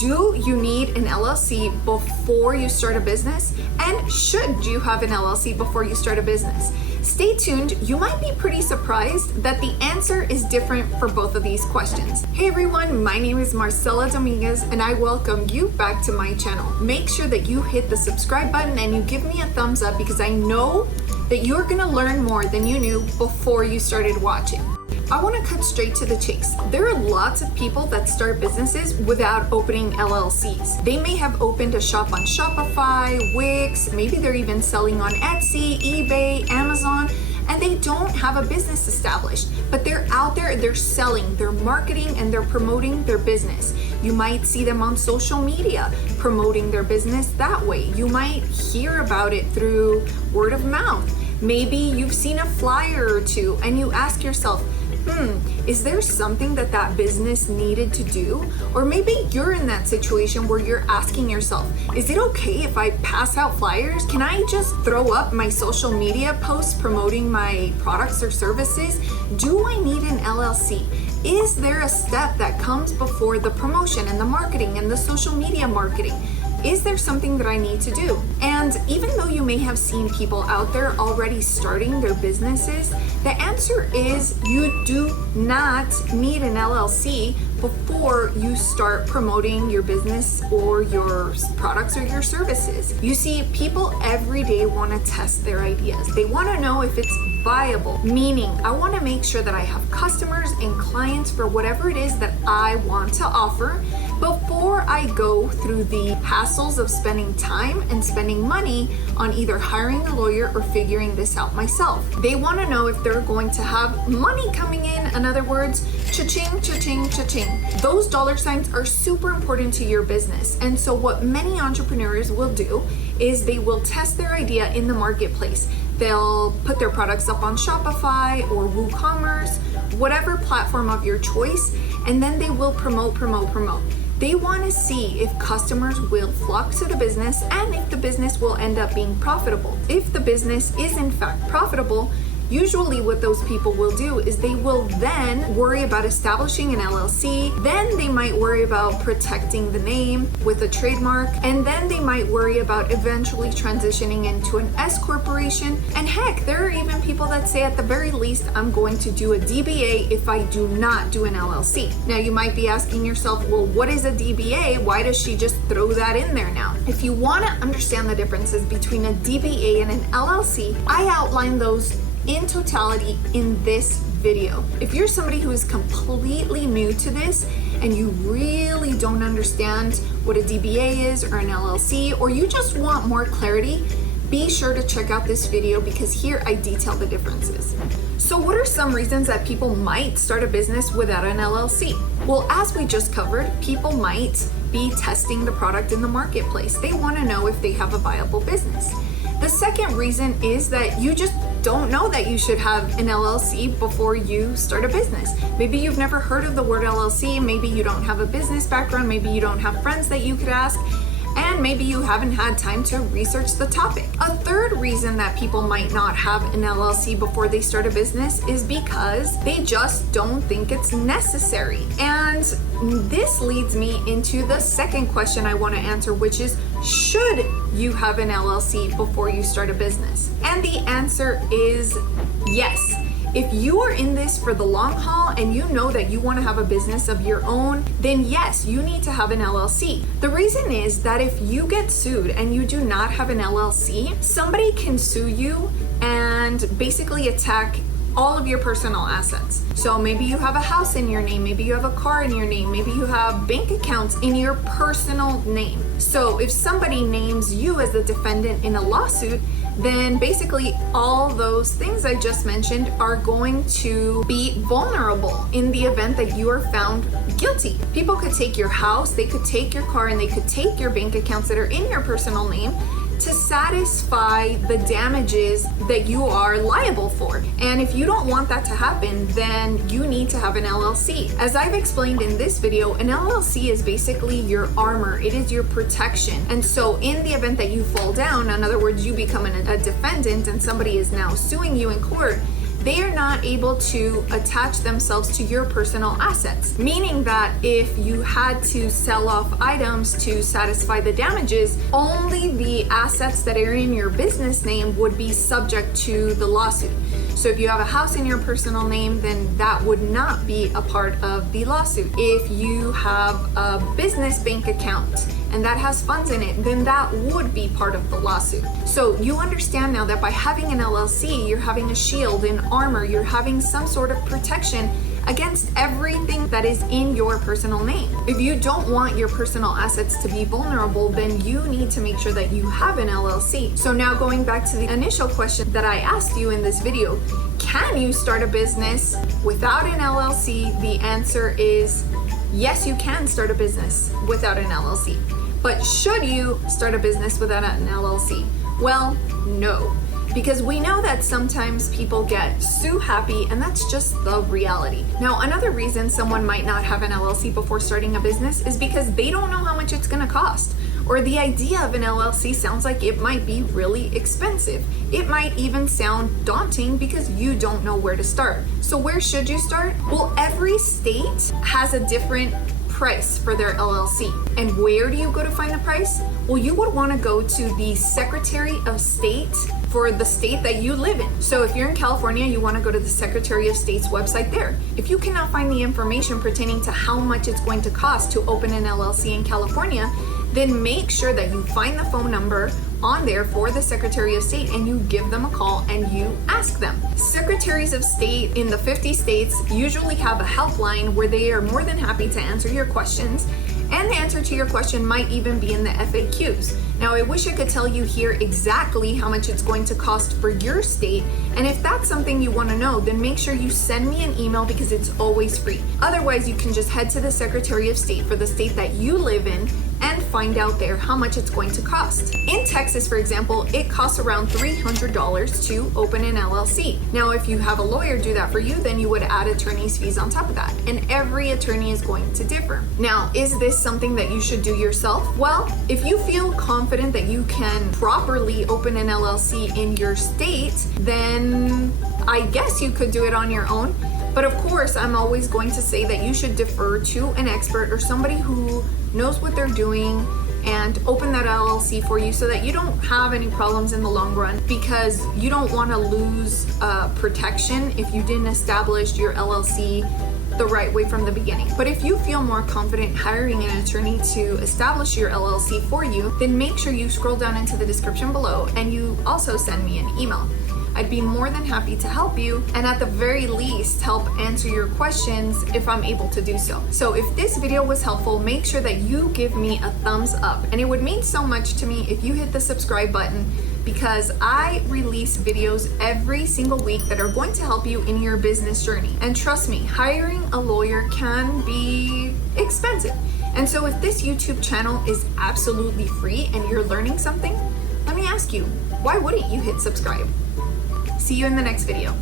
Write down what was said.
Do you need an LLC before you start a business? And should you have an LLC before you start a business? Stay tuned, you might be pretty surprised that the answer is different for both of these questions. Hey everyone, my name is Marcella Dominguez and I welcome you back to my channel. Make sure that you hit the subscribe button and you give me a thumbs up because I know that you're gonna learn more than you knew before you started watching. I want to cut straight to the chase. There are lots of people that start businesses without opening LLCs. They may have opened a shop on Shopify, Wix, maybe they're even selling on Etsy, eBay, Amazon, and they don't have a business established, but they're out there, they're selling, they're marketing, and they're promoting their business. You might see them on social media promoting their business that way. You might hear about it through word of mouth. Maybe you've seen a flyer or two and you ask yourself, is there something that business needed to do? Or maybe you're in that situation where you're asking yourself, is it okay if I pass out flyers? Can I just throw up my social media posts promoting my products or services? Do I need an LLC? Is there a step that comes before the promotion and the marketing and the social media marketing? Is there something that I need to do? And even though you may have seen people out there already starting their businesses, the answer is you do not need an LLC before you start promoting your business or your products or your services. You see, people every day want to test their ideas. They want to know if it's viable, meaning I want to make sure that I have customers and clients for whatever it is that I want to offer before I go through the hassles of spending time and spending money on either hiring a lawyer or figuring this out myself. They want to know if they're going to have money coming in. In other words, cha-ching, cha-ching, cha-ching. Those dollar signs are super important to your business. And so what many entrepreneurs will do is they will test their idea in the marketplace. They'll put their products up on Shopify or WooCommerce, whatever platform of your choice, and then they will promote. They want to see if customers will flock to the business and if the business will end up being profitable. If the business is in fact profitable, usually what those people will do is they will then worry about establishing an LLC, then they might worry about protecting the name with a trademark, and then they might worry about eventually transitioning into an S corporation. And heck, there are even people that say at the very least, I'm going to do a DBA if I do not do an LLC. Now you might be asking yourself, well, what is a DBA? Why does she just throw that in there now? If you want to understand the differences between a DBA and an LLC, I outline those in totality in this video. If you're somebody who is completely new to this and you really don't understand what a DBA is or an LLC, or you just want more clarity, be sure to check out this video because here I detail the differences. So what are some reasons that people might start a business without an LLC? Well, as we just covered, people might be testing the product in the marketplace. They want to know if they have a viable business. The second reason is that you just don't know that you should have an LLC before you start a business. Maybe you've never heard of the word LLC, maybe you don't have a business background, maybe you don't have friends that you could ask, and maybe you haven't had time to research the topic. A third reason that people might not have an LLC before they start a business is because they just don't think it's necessary. And this leads me into the second question I want to answer, which is, should you have an LLC before you start a business? And the answer is yes. If you are in this for the long haul and you know that you want to have a business of your own, then yes, you need to have an LLC. The reason is that if you get sued and you do not have an LLC, somebody can sue you and basically attack all of your personal assets. So maybe you have a house in your name, maybe you have a car in your name, maybe you have bank accounts in your personal name. So if somebody names you as the defendant in a lawsuit, then basically all those things I just mentioned are going to be vulnerable in the event that you are found guilty. People could take your house, they could take your car, and they could take your bank accounts that are in your personal name to satisfy the damages that you are liable for. And if you don't want that to happen, then you need to have an LLC. As I've explained in this video, an LLC is basically your armor. It is your protection. And so in the event that you fall down, in other words, you become a defendant and somebody is now suing you in court, they are not able to attach themselves to your personal assets. Meaning that if you had to sell off items to satisfy the damages, only the assets that are in your business name would be subject to the lawsuit. So if you have a house in your personal name, then that would not be a part of the lawsuit. If you have a business bank account and that has funds in it, then that would be part of the lawsuit. So you understand now that by having an LLC, you're having a shield and armor, you're having some sort of protection against everything that is in your personal name. If you don't want your personal assets to be vulnerable, then you need to make sure that you have an LLC. So now going back to the initial question that I asked you in this video, can you start a business without an LLC? The answer is yes, you can start a business without an LLC. But should you start a business without an LLC? Well, no. Because we know that sometimes people get so happy, and that's just the reality. Now, another reason someone might not have an LLC before starting a business is because they don't know how much it's gonna cost. Or the idea of an LLC sounds like it might be really expensive. It might even sound daunting because you don't know where to start. So where should you start? Well, every state has a different price for their LLC. And where do you go to find the price? Well, you would want to go to the Secretary of State for the state that you live in. So if you're in California, you want to go to the Secretary of State's website there. If you cannot find the information pertaining to how much it's going to cost to open an LLC in California, then make sure that you find the phone number on there for the Secretary of State and you give them a call and you ask them. Secretaries of State in the 50 states usually have a helpline where they are more than happy to answer your questions, and the answer to your question might even be in the FAQs. Now, I wish I could tell you here exactly how much it's going to cost for your state, and if that's something you want to know, then make sure you send me an email because it's always free. Otherwise, you can just head to the Secretary of State for the state that you live in and find out there how much it's going to cost. In Texas, for example, it costs around $300 to open an LLC. Now, if you have a lawyer do that for you, then you would add attorney's fees on top of that, and every attorney is going to differ. Now, is this something that you should do yourself? Well, if you feel confident that you can properly open an LLC in your state, then I guess you could do it on your own. But of course, I'm always going to say that you should defer to an expert or somebody who knows what they're doing and open that LLC for you so that you don't have any problems in the long run, because you don't want to lose protection if you didn't establish your LLC the right way from the beginning. But if you feel more confident hiring an attorney to establish your LLC for you, then make sure you scroll down into the description below and you also send me an email. I'd be more than happy to help you, and at the very least help answer your questions if I'm able to do so. So if this video was helpful, make sure that you give me a thumbs up, and it would mean so much to me if you hit the subscribe button, because I release videos every single week that are going to help you in your business journey. And trust me, hiring a lawyer can be expensive. And so if this YouTube channel is absolutely free and you're learning something, let me ask you, why wouldn't you hit subscribe? See you in the next video.